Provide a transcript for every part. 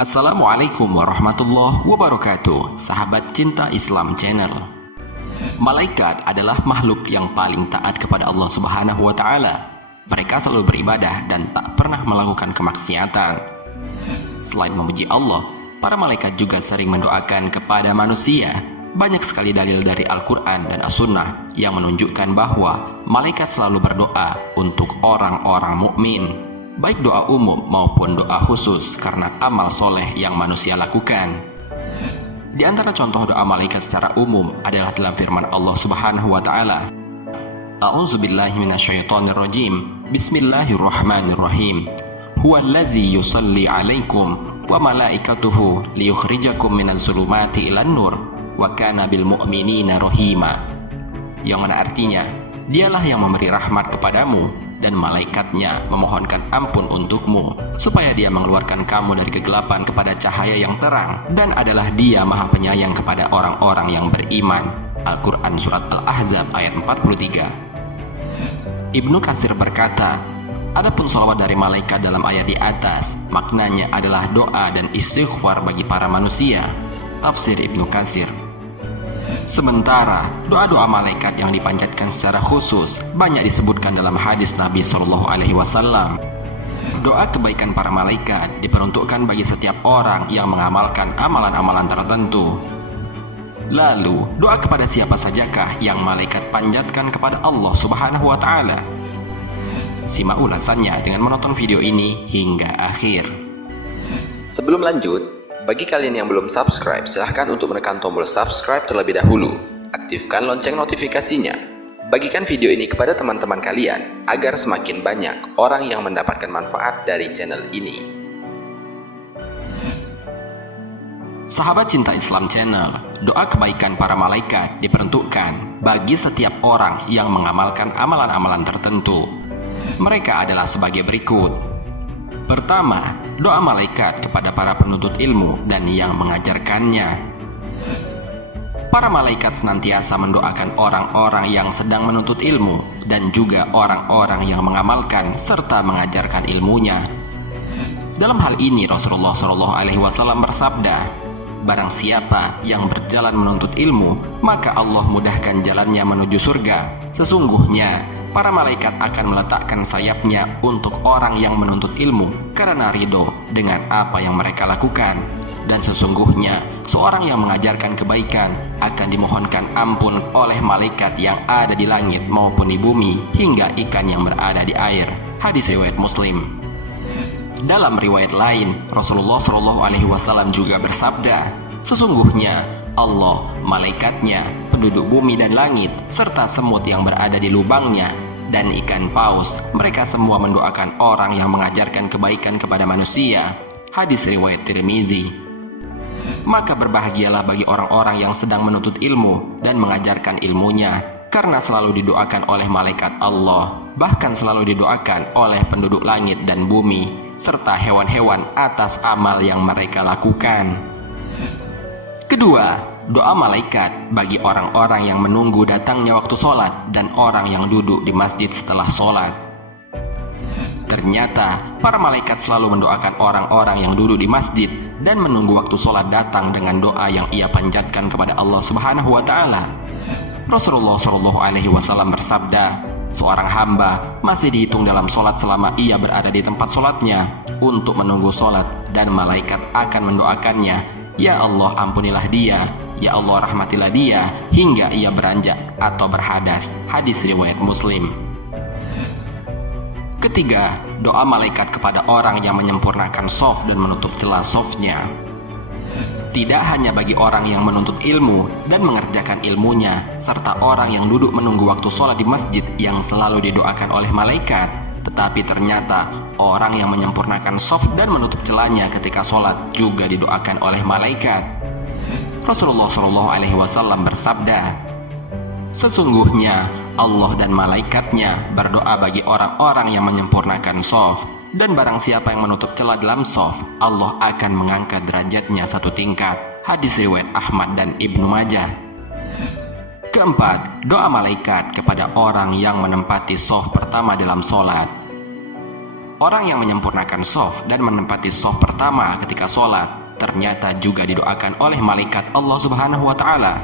Assalamualaikum warahmatullahi wabarakatuh, sahabat cinta Islam Channel. Malaikat adalah makhluk yang paling taat kepada Allah Subhanahu wa Ta'ala. Mereka selalu beribadah dan tak pernah melakukan kemaksiatan. Selain memuji Allah, para malaikat juga sering mendoakan kepada manusia. Banyak sekali dalil dari Al-Quran dan As-Sunnah yang menunjukkan bahwa malaikat selalu berdoa untuk orang-orang mukmin, baik doa umum maupun doa khusus karena amal soleh yang manusia lakukan. Di antara contoh doa malaikat secara umum adalah dalam firman Allah Subhanahu wa Ta'ala, A'udzubillahi minasyaitonirrajim, Bismillahirrahmanirrahim, Huwallazi yusalli alaikum wa malaikatuhu liyukhrijakum minaz-zulumati ilan nur wa kana bil mu'minina rahima. Yang mana artinya, dialah yang memberi rahmat kepadamu dan malaikatnya memohonkan ampun untukmu, supaya dia mengeluarkan kamu dari kegelapan kepada cahaya yang terang, dan adalah dia maha penyayang kepada orang-orang yang beriman. Al-Quran Surat Al-Ahzab ayat 43. Ibnu Katsir berkata, adapun shalawat dari malaikat dalam ayat di atas, maknanya adalah doa dan istighfar bagi para manusia. Tafsir Ibnu Katsir. Sementara doa-doa malaikat yang dipanjatkan secara khusus banyak disebutkan dalam hadis Nabi Shallallahu Alaihi Wasallam. Doa kebaikan para malaikat diperuntukkan bagi setiap orang yang mengamalkan amalan-amalan tertentu. Lalu, doa kepada siapa sajakah yang malaikat panjatkan kepada Allah Subhanahu Wa Taala? Simak ulasannya dengan menonton video ini hingga akhir. Sebelum lanjut, bagi kalian yang belum subscribe, silahkan untuk menekan tombol subscribe terlebih dahulu. Aktifkan lonceng notifikasinya. Bagikan video ini kepada teman-teman kalian, agar semakin banyak orang yang mendapatkan manfaat dari channel ini. Sahabat cinta Islam Channel, doa kebaikan para malaikat diperuntukkan bagi setiap orang yang mengamalkan amalan-amalan tertentu. Mereka adalah sebagai berikut. Pertama, doa malaikat kepada para penuntut ilmu dan yang mengajarkannya. Para malaikat senantiasa mendoakan orang-orang yang sedang menuntut ilmu dan juga orang-orang yang mengamalkan serta mengajarkan ilmunya. Dalam hal ini Rasulullah SAW bersabda, barang siapa yang berjalan menuntut ilmu, maka Allah mudahkan jalannya menuju surga. Sesungguhnya para malaikat akan meletakkan sayapnya untuk orang yang menuntut ilmu karena ridho dengan apa yang mereka lakukan. Dan sesungguhnya seorang yang mengajarkan kebaikan akan dimohonkan ampun oleh malaikat yang ada di langit maupun di bumi hingga ikan yang berada di air. Hadis riwayat Muslim. Dalam riwayat lain, Rasulullah SAW juga bersabda, sesungguhnya Allah, malaikatnya, penduduk bumi dan langit, serta semut yang berada di lubangnya, dan ikan paus, mereka semua mendoakan orang yang mengajarkan kebaikan kepada manusia. Hadis riwayat Tirmizi. Maka berbahagialah bagi orang-orang yang sedang menuntut ilmu dan mengajarkan ilmunya, karena selalu didoakan oleh malaikat Allah, bahkan selalu didoakan oleh penduduk langit dan bumi, serta hewan-hewan atas amal yang mereka lakukan. Kedua, doa malaikat bagi orang-orang yang menunggu datangnya waktu sholat dan orang yang duduk di masjid setelah sholat. Ternyata, para malaikat selalu mendoakan orang-orang yang duduk di masjid dan menunggu waktu sholat datang dengan doa yang ia panjatkan kepada Allah Subhanahu wa Ta'ala. Rasulullah SAW bersabda, seorang hamba masih dihitung dalam sholat selama ia berada di tempat sholatnya untuk menunggu sholat, dan malaikat akan mendoakannya, ya Allah ampunilah dia, ya Allah rahmatilah dia, hingga ia beranjak atau berhadas. Hadis riwayat Muslim. Ketiga, doa malaikat kepada orang yang menyempurnakan shaf dan menutup celah shafnya. Tidak hanya bagi orang yang menuntut ilmu dan mengerjakan ilmunya, serta orang yang duduk menunggu waktu sholat di masjid yang selalu didoakan oleh malaikat, tetapi ternyata orang yang menyempurnakan shaf dan menutup celahnya ketika sholat juga didoakan oleh malaikat. Rasulullah SAW bersabda, sesungguhnya Allah dan malaikatnya berdoa bagi orang-orang yang menyempurnakan shaf, dan barang siapa yang menutup celah dalam shaf, Allah akan mengangkat derajatnya satu tingkat. Hadis riwayat Ahmad dan Ibnu Majah. Keempat, doa malaikat kepada orang yang menempati shaf pertama dalam sholat. Orang yang menyempurnakan shaf dan menempati shaf pertama ketika sholat ternyata juga didoakan oleh malaikat Allah Subhanahu wa Ta'ala.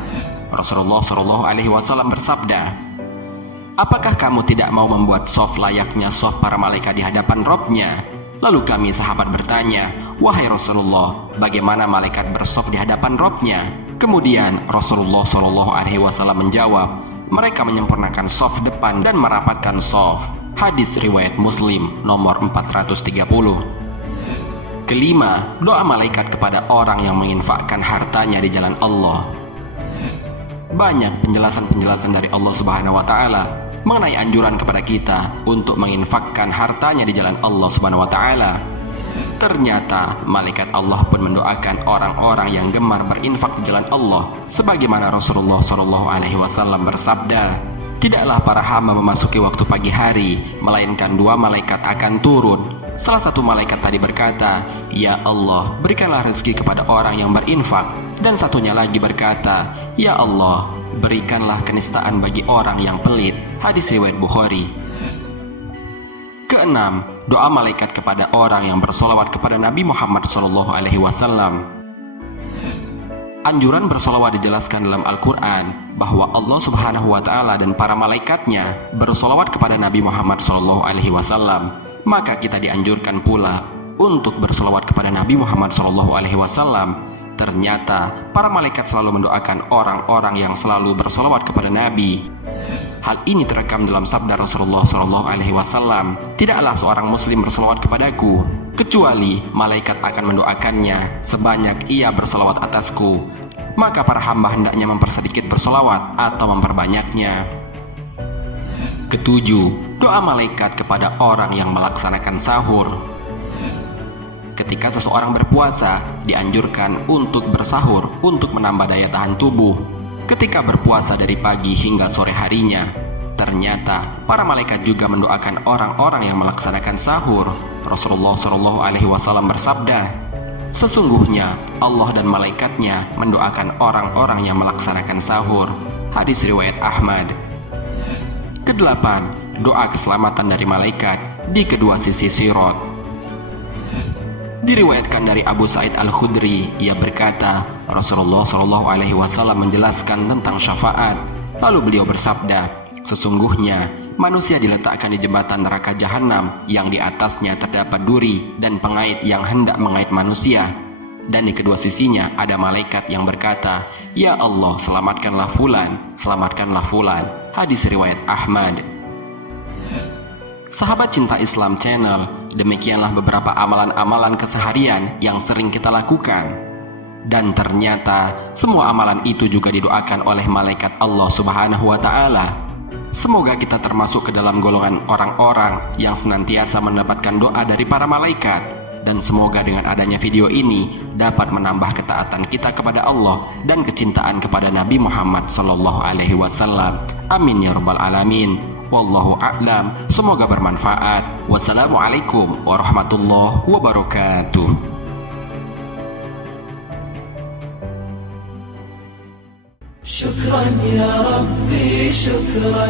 Rasulullah Shallallahu Alaihi Wasallam bersabda, "Apakah kamu tidak mau membuat shaf layaknya shaf para malaikat di hadapan Rabb-Nya?" Lalu kami sahabat bertanya, "Wahai Rasulullah, bagaimana malaikat bershaf di hadapan Rabb-Nya?" Kemudian Rasulullah Shallallahu Alaihi Wasallam menjawab, "Mereka menyempurnakan shaf depan dan merapatkan shaf." Hadis riwayat Muslim nomor 430. Kelima, doa malaikat kepada orang yang menginfakkan hartanya di jalan Allah. Banyak penjelasan-penjelasan dari Allah Subhanahu wa Ta'ala mengenai anjuran kepada kita untuk menginfakkan hartanya di jalan Allah Subhanahu wa Ta'ala. Ternyata malaikat Allah pun mendoakan orang-orang yang gemar berinfak di jalan Allah, sebagaimana Rasulullah Shallallahu Alaihi Wasallam bersabda, "Tidaklah para hamba memasuki waktu pagi hari, melainkan dua malaikat akan turun. Salah satu malaikat tadi berkata, 'Ya Allah, berikanlah rezeki kepada orang yang berinfak.' Dan satunya lagi berkata, 'Ya Allah, berikanlah kenistaan bagi orang yang pelit.'" Hadis riwayat Bukhari. Keenam, doa malaikat kepada orang yang bersolawat kepada Nabi Muhammad SAW. Anjuran bersolawat dijelaskan dalam Al-Quran bahwa Allah Subhanahu wa Ta'ala dan para malaikatnya bersolawat kepada Nabi Muhammad SAW. Maka kita dianjurkan pula untuk bersolawat kepada Nabi Muhammad SAW. Ternyata para malaikat selalu mendoakan orang-orang yang selalu bersolawat kepada Nabi. Hal ini terekam dalam sabda Rasulullah SAW, "Tidaklah seorang muslim bersolawat kepadaku, kecuali malaikat akan mendoakannya sebanyak ia bersolawat atasku. Maka para hamba hendaknya mempersedikit bersolawat atau memperbanyaknya." Ketujuh, doa malaikat kepada orang yang melaksanakan sahur. Ketika seseorang berpuasa, dianjurkan untuk bersahur untuk menambah daya tahan tubuh. Ketika berpuasa dari pagi hingga sore harinya, ternyata para malaikat juga mendoakan orang-orang yang melaksanakan sahur. Rasulullah Shallallahu Alaihi Wasallam bersabda, "Sesungguhnya Allah dan malaikatnya mendoakan orang-orang yang melaksanakan sahur." Hadis riwayat Ahmad. Kedelapan, doa keselamatan dari malaikat di kedua sisi sirat. Diriwayatkan dari Abu Sa'id Al-Khudri, ia berkata, Rasulullah Shallallahu Alaihi Wasallam menjelaskan tentang syafaat. Lalu beliau bersabda, "Sesungguhnya manusia diletakkan di jembatan neraka jahanam yang di atasnya terdapat duri dan pengait yang hendak mengait manusia. Dan di kedua sisinya ada malaikat yang berkata, 'Ya Allah, selamatkanlah fulan, selamatkanlah fulan.'" Hadis riwayat Ahmad. Sahabat Cinta Islam Channel, demikianlah beberapa amalan-amalan keseharian yang sering kita lakukan. Dan ternyata semua amalan itu juga didoakan oleh malaikat Allah Subhanahu wa Ta'ala. Semoga kita termasuk ke dalam golongan orang-orang yang senantiasa mendapatkan doa dari para malaikat. Dan semoga dengan adanya video ini dapat menambah ketaatan kita kepada Allah dan kecintaan kepada Nabi Muhammad Sallallahu Alaihi Wasallam. Amin ya rabbal alamin. Wallahu a'lam. Semoga bermanfaat. Wassalamualaikum warahmatullahi wabarakatuh. شكرا يا ربي شكرا